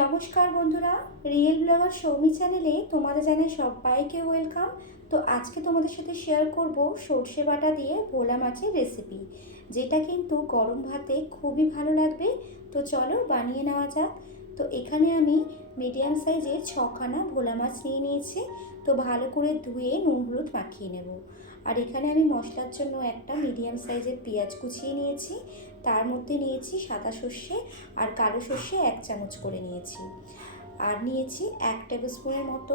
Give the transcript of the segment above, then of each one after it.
নমস্কার বন্ধুরা, real blogger Soumi চ্যানেলে তোমাদের জানাই সবাইকে ওয়েলকাম। তো আজকে তোমাদের সাথে শেয়ার করব সর্ষে বাটা দিয়ে ভোলা মাছের রেসিপি, যেটা কিন্তু গরম ভাতে খুবই ভালো লাগবে। তো চলো বানিয়ে নেওয়া যাক। তো এখানে আমি মিডিয়াম সাইজের 6খানা ভোলা মাছ নিয়ে নিয়েছি। তো ভালো করে ধুয়ে নুন হলুদ মাখিয়ে নেব। আর এখানে আমি মশলার জন্য একটা মিডিয়াম সাইজের পেঁয়াজ কুচিয়ে নিয়েছি। তার মধ্যে নিয়েছি সাদা সর্ষে আর কালো সর্ষে 1 চামচ করে নিয়েছি। আর নিয়েছি 1 টেবিল স্পুনের মতো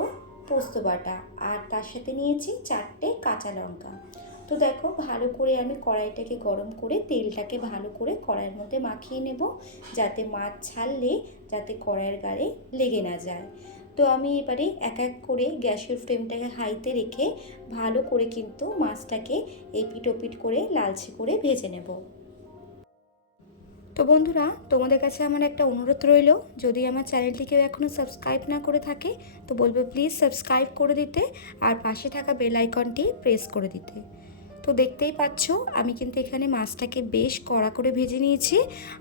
পোস্ত বাটা, আর তার সাথে নিয়েছি 4টে কাঁচা লঙ্কা। তো দেখো, ভালো করে আমি কড়াইটাকে গরম করে তেলটাকে ভালো করে কড়াইয়ের মধ্যে মাখিয়ে নেব, যাতে মাছ ছাড়লে যাতে কড়াইয়ের গায়ে লেগে না যায়। তো আমি এবারে এক এক করে গ্যাসের ফ্লেমটাকে হাইতে রেখে ভালো করে কিন্তু মাছটাকে এপিট ওপিট করে লালচে করে ভেজে নেব। তো বন্ধুরা, তোমাদের কাছে আমার একটা অনুরোধ রইল, যদি আমার চ্যানেলটিকে এখনও সাবস্ক্রাইব না করে থাকে তো বলবো প্লিজ সাবস্ক্রাইব করে দিতে আর পাশে থাকা বেল আইকনটি প্রেস করে দিতে। তো দেখতেই পাচ্ছ, আমি কিন্তু এখানে মাছটাকে বেশ কড়া করে ভেজে নিয়েছি।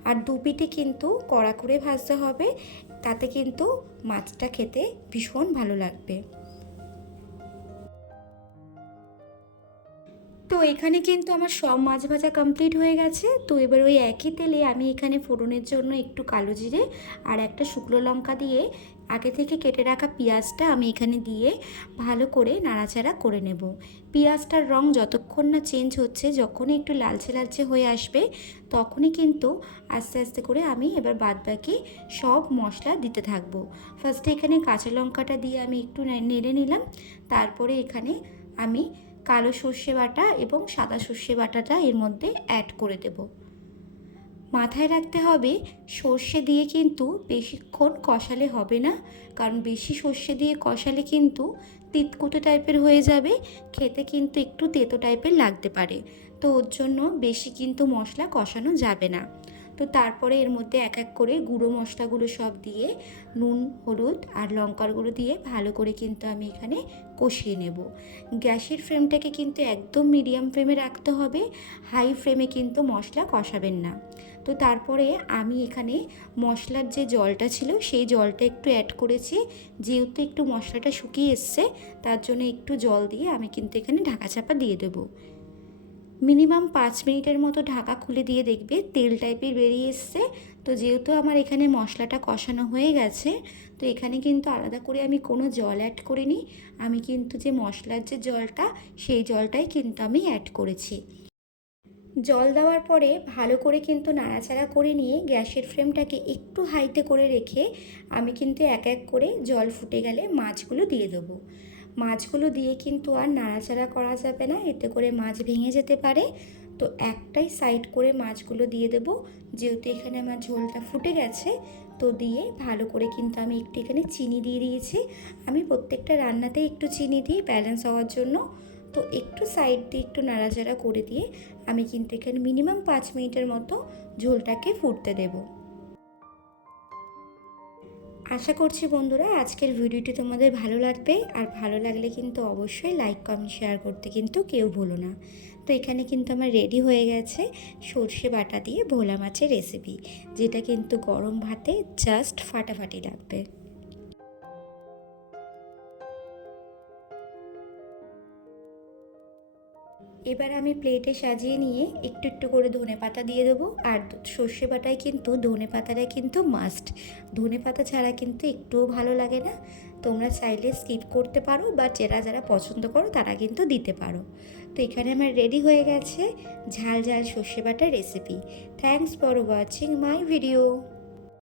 আর দুপিঠে কিন্তু কড়া করে ভাজতে হবে, তাতে কিন্তু মাছটা খেতে ভীষণ ভালো লাগবে। তো এখানে কিন্তু আমার সব মাছ ভাজা কমপ্লিট হয়ে গেছে। তো এবার ওই একই তেলে আমি এখানে ফোড়নের জন্য একটু কালো জিরে আর একটা শুকনো লঙ্কা দিয়ে আগে থেকে কেটে রাখা পেঁয়াজটা আমি এখানে দিয়ে ভালো করে নাড়াচাড়া করে নেব। পেঁয়াজটার রং যতক্ষণ না চেঞ্জ হচ্ছে, যখনই একটু লালচে লালচে হয়ে আসবে, তখনই কিন্তু আস্তে আস্তে করে আমি এবার বাদবাকি সব মশলা দিতে থাকবো। ফার্স্টে এখানে কাঁচা লঙ্কাটা দিয়ে আমি একটু নেড়ে নিলাম। তারপরে এখানে আমি কালো সর্ষে বাটা এবং সাদা সর্ষে বাটাটা এর মধ্যে অ্যাড করে দেব। মাথায় রাখতে হবে, সর্ষে দিয়ে কিন্তু বেশিক্ষণ কষালে হবে না, কারণ বেশি সর্ষে দিয়ে কষালে কিন্তু তিতকুটে টাইপের হয়ে যাবে, খেতে কিন্তু একটু তেতো টাইপের লাগতে পারে। তো ওর জন্য বেশি কিন্তু মশলা কষানো যাবে না। তো তারপরে এর মধ্যে এক এক করে গুঁড়ো মশলাগুলো সব দিয়ে নুন হলুদ আর লঙ্কার গুঁড়ো দিয়ে ভালো করে কিন্তু আমি এখানে কষিয়ে নেব। গ্যাসের ফ্লেমটাকে কিন্তু একদম মিডিয়াম ফ্লেমে রাখতে হবে, হাই ফ্লেমে কিন্তু মশলা কষাবেন না। তো তারপরে আমি এখানে মশলার যে জলটা ছিল সেই জলটা একটু অ্যাড করেছি। যেহেতু একটু মশলাটা শুকিয়ে এসছে, তার জন্য একটু জল দিয়ে আমি কিন্তু এখানে ঢাকা চাপা দিয়ে দেবো। মিনিমাম 5 মিনিটের মতো ঢাকা খুলে দিয়ে দেখবে তেল টাইপের বেরিয়ে এসছে। তো যেহেতু আমার এখানে মশলাটা কষানো হয়ে গেছে, তো এখানে কিন্তু আলাদা করে আমি কোনো জল অ্যাড করিনি। আমি কিন্তু যে মশলার যে জলটা, সেই জলটাই কিন্তু আমি অ্যাড করেছি। জল দেওয়ার পরে ভালো করে কিন্তু নাড়াচাড়া করে নিয়ে গ্যাসের ফ্লেমটাকে একটু হাইতে করে রেখে আমি কিন্তু এক এক করে জল ফুটে গেলে মাছগুলো দিয়ে দেবো। মাছগুলো দিয়ে কিন্তু আর নাড়াচাড়া করা যাবে না, এতে করে মাছ ভেঙে যেতে পারে। তো একটাই সাইড করে মাছগুলো দিয়ে দেবো। যেহেতু এখানে আমার ঝোলটা ফুটে গেছে, তো দিয়ে ভালো করে কিন্তু আমি একটু এখানে চিনি দিয়ে দিয়েছি। আমি প্রত্যেকটা রান্নাতেই একটু চিনি দিই ব্যালেন্স হওয়ার জন্য। তো একটু সাইড দিয়ে একটু নাড়াচাড়া করে দিয়ে আমি কিন্তু এখানে মিনিমাম 5 মিনিটের মতো ঝোলটাকে ফুটতে দেব। আশা করছি বন্ধুরা আজকের ভিডিওটি তোমাদের ভালো লাগবে, আর ভালো লাগলে কিন্তু অবশ্যই লাইক কমেন্ট শেয়ার করতে কিন্তু কেউ ভুলো না। তো এখানে কিন্তু আমার রেডি হয়ে গেছে সর্ষে বাটা দিয়ে ভোলা মাছের রেসিপি, যেটা কিন্তু গরম ভাতে জাস্ট ফাটাফাটি লাগবে। এবার আমি প্লেটে সাজিয়ে নিয়ে একটু একটু করে ধনেপাতা দিয়ে দেবো। আর সর্ষে বাটায় কিন্তু ধনেপাতাটা কিন্তু মাস্ট, ধনেপাতা ছাড়া কিন্তু একটুও ভালো লাগে না। তোমরা চাইলে স্কিপ করতে পারো, বা যারা যারা পছন্দ করো তারা কিন্তু দিতে পারো। তো এখানে আমার রেডি হয়ে গেছে ঝাল ঝাল সর্ষে butter recipe. Thanks for watching my video.